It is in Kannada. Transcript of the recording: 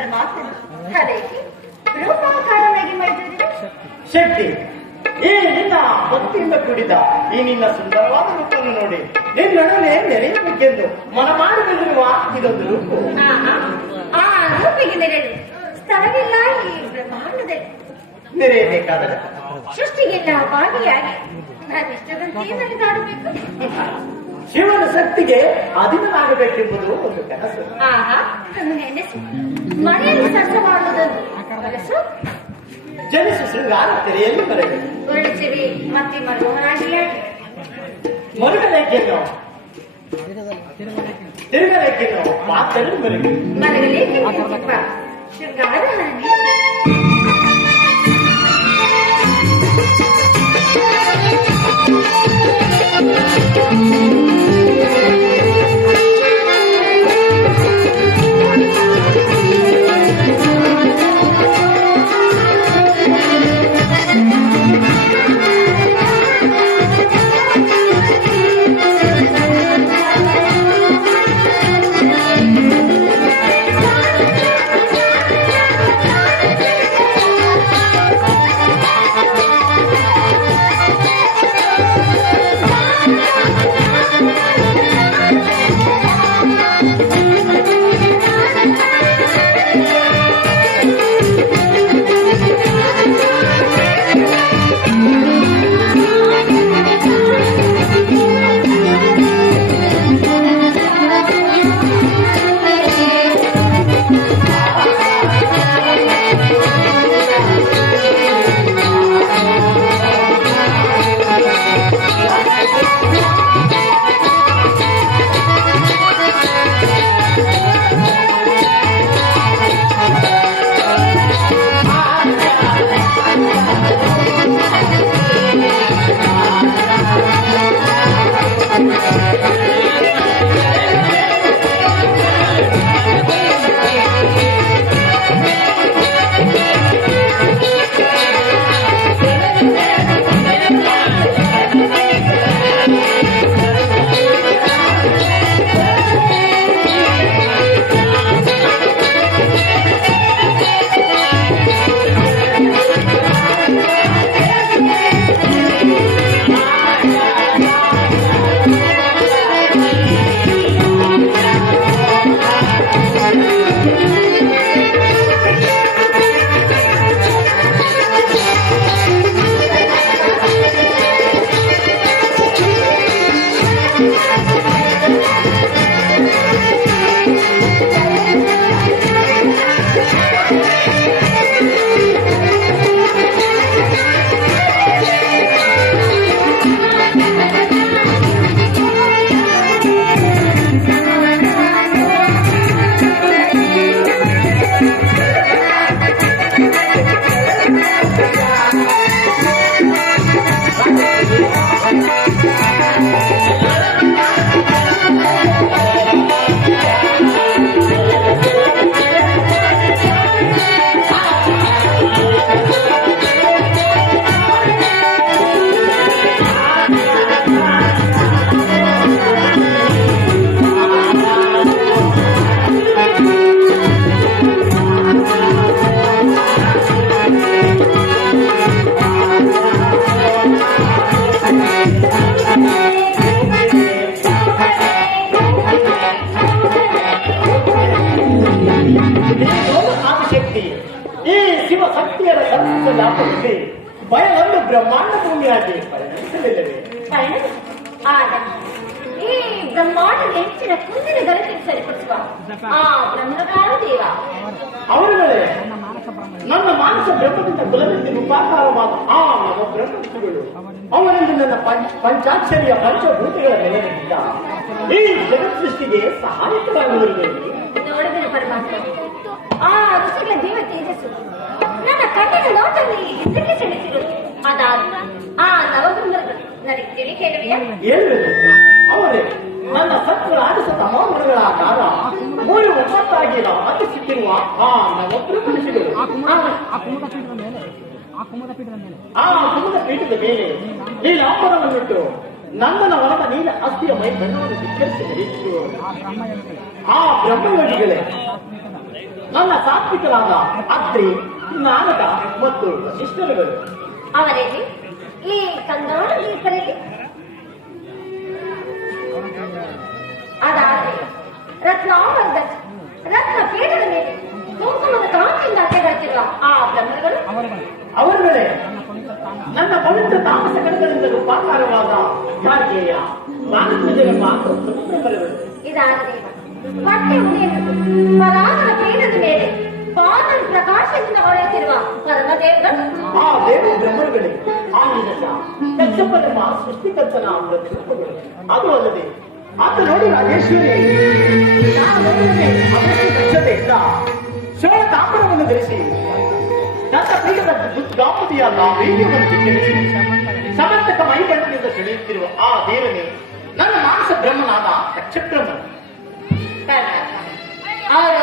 ಪರಮಾತ್ಮ ಶಕ್ತಿ. ಈ ನಿನ್ನ ಭಕ್ತಿಯಿಂದ ಕೂಡಿದ ಈ ನಿನ್ನ ಸುಂದರವಾದ ರೂಪವನ್ನು ನೋಡಿ. ನಿನ್ನೊಡನೆ ನೆರೆಯಬೇಕೆಂದು ಮನ ಮಾಡಲಿರುವ ಇದೊಂದು ರೂಪು. ಆ ರೂಪಿಗೆ ಸ್ಥಳವಿಲ್ಲ ಈ ಬ್ರಹ್ಮಾಂಡದಲ್ಲಿ. ನೆರೆಯಬೇಕಾದರೆ. ಸೃಷ್ಟಿಗೆಲ್ಲ ಭಾಗಿಯಾಗಿ ನಾನಿಷ್ಟದಂತೆ ನಡೆದಾಡಬೇಕು ಶಿವನ ಶಕ್ತಿಗೆ ಅಧೀನನಾಗಬೇಕೆಂಬುದು ಒಂದು ಕನಸು ಮನೆಯಲ್ಲಿ ಕೆಲಸ ಮಾಡುವುದನ್ನು ಕನಸು ಜನಿಸು ಶೃಂಗಾರ ತೆರೆಯಲ್ಲಿ ಬರಬೇಕು ಒಳ್ಳೆಚೆರಿ ಮತ್ತೆ ಮನೋಹರಾಗಿಯಾಗಿ ಮಾತನ್ನು ಬರಬೇಕು ಹೋಗಿಪ್ಪ ಶೃಂಗಾರ Thank you. ಸಂತ ಭಯವನ್ನು ಬ್ರಹ್ಮಾಂಡ ಭೂಮಿಯಾಗಿ ಪರಿಗಣಿಸಲಿಲ್ಲವೇ ಈ ಬ್ರಹ್ಮಾಂಡದ ಹೆಚ್ಚಿನ ಕುಂದಿನ ಗಲತಿ ಸರಿಪಡಿಸುವ ಆ ಬ್ರಹ್ಮಗಾರ ದೇವ. ಅವರುಗಳೇ ನನ್ನ ಮಾನಸ ಬ್ರಹ್ಮದಿಂದ ಕುಲವಿಂದ ರೂಪಾಕಾರವಾದ ಆ ನವ ಬ್ರಹ್ಮಗಳು ಅವರಲ್ಲಿ ನನ್ನ ಪಂಚ ಪಂಚಾಕ್ಷರಿಯ ಪಂಚಭೂತಗಳ ನೆಲೆಯಿಂದ ಈ ಜಗತ್ ಸೃಷ್ಟಿಗೆ ಸಹಾಯಕರಾಗುವವರಿಗೆ ನೋಡಿದರೆ ಪರಮಾತ್ಮ? ಆ ಋಷಿಗಳ ದೇವ ತೇಜಸ್ಸು. ಕಣ್ಣಿನ ನೋಟಲ್ಲಿ ಇದಕ್ಕೆ ಸೆಳೆಸಿರುವುದು ಅದಾದ ಆ ನವಗುಂದರ ನನಗೆ ತಿಳಿ ಕೇಳುವೆಯಾ? ಅವರೇ, ನನ್ನ ಸತ್ವ ಆಡಿಸ ತಮಾಮರುಗಳ ಆಕಾರ ಮೂರು ಒಂಬತ್ತಾಗಿ ರಾಜಿಸುತ್ತಿರುವ ಆ ನವಬ್ರಹ್ಮಣಿಗಳು ಆ ಕುಮುದ ಆ ಕುಮುದ ಪೀಠದ ಮೇಲೆ ಆ ಕುಮುದ ಪೀಠದ ಮೇಲೆ ಆ ಕುಮದ ಮೇಲೆ ಅಸ್ಥಿಯ ಮೈ ಬಣ್ಣವನ್ನು ಧಿಕ್ಕರಿಸಿ ನಡೆಯಿತು ಆ ಬ್ರಹ್ಮಯೋಗಿಗಳು ಆ ಬ್ರಹ್ಮಯೋಗಿಗಳೇ, ನನ್ನ ಸಾತ್ವಿಕರಾದ ಅತ್ರಿ ನಾರದ ಮತ್ತು ಸಿಸ್ಟರ್ಗಳು ಅವರಲ್ಲಿ ಈ ಕಂದೋಳ ಗೀತರಲ್ಲಿ ಅದಾದ್ರೆ ರತ್ನಾವರ್ಧನ್ ರತ್ನ ಪೀಠದ ಮೇಲೆ ಕುಂಕುಮದ ಕಾಂತಿಯಿಂದ ಅಡ್ಡ ಬರ್ತಿರುವ ಆ ಬ್ರಹ್ಮಗಳು? ಮೇಲೆ ನನ್ನ ಪವಿತ್ರ ತಾಮಸ ಕಣಗಳಿಂದಲೂ ಪಾಕಾರವಾದ ಭಾರತೀಯ ಮಾನವಜರ ಮಾತು ಇದಾದರೆ ಹೊಟ್ಟೆ ಉಳಿಯನ್ನು ಪರಾಮರ ಪೀಠದ ಮೇಲೆ ಪಾದಂ ಪ್ರಕಾಶದಿಂದ ಹೊಳೆಯುತ್ತಿರುವ ಪರಮದೇವಗಳು ಆ ದೇವಿ ಬ್ರಹ್ಮರುಗಳೇ ಆನಂದಸ ನಿಜ. ಕಚ್ಚಪರಮ ಸೃಷ್ಟಿಕರ್ತನ ಪ್ರತಿರೂಪಗಳು ಅದು ಅಲ್ಲದೆ ಆತ ನೋಡಿ ರಾಜೇಶ್ವರಿ ದಕ್ಷತೆಯಿಂದ ಶೋಣ ತಾಮ್ರವನ್ನು ಧರಿಸಿ ನನ್ನ ಪ್ರಿಯದ ದಾಂಪತಿಯ ಧಿಕ್ಕರಿಸಿ ಸಮರ್ಥಕ ಮೈಬಣ್ಣದಿಂದ ಸೆಳೆಯುತ್ತಿರುವ ಆ ದೇವನೇ ನನ್ನ ಮಾನಸ ಬ್ರಹ್ಮನಾದ ಕಚ್ಚಬ್ರಹ್ಮನು ಅವರು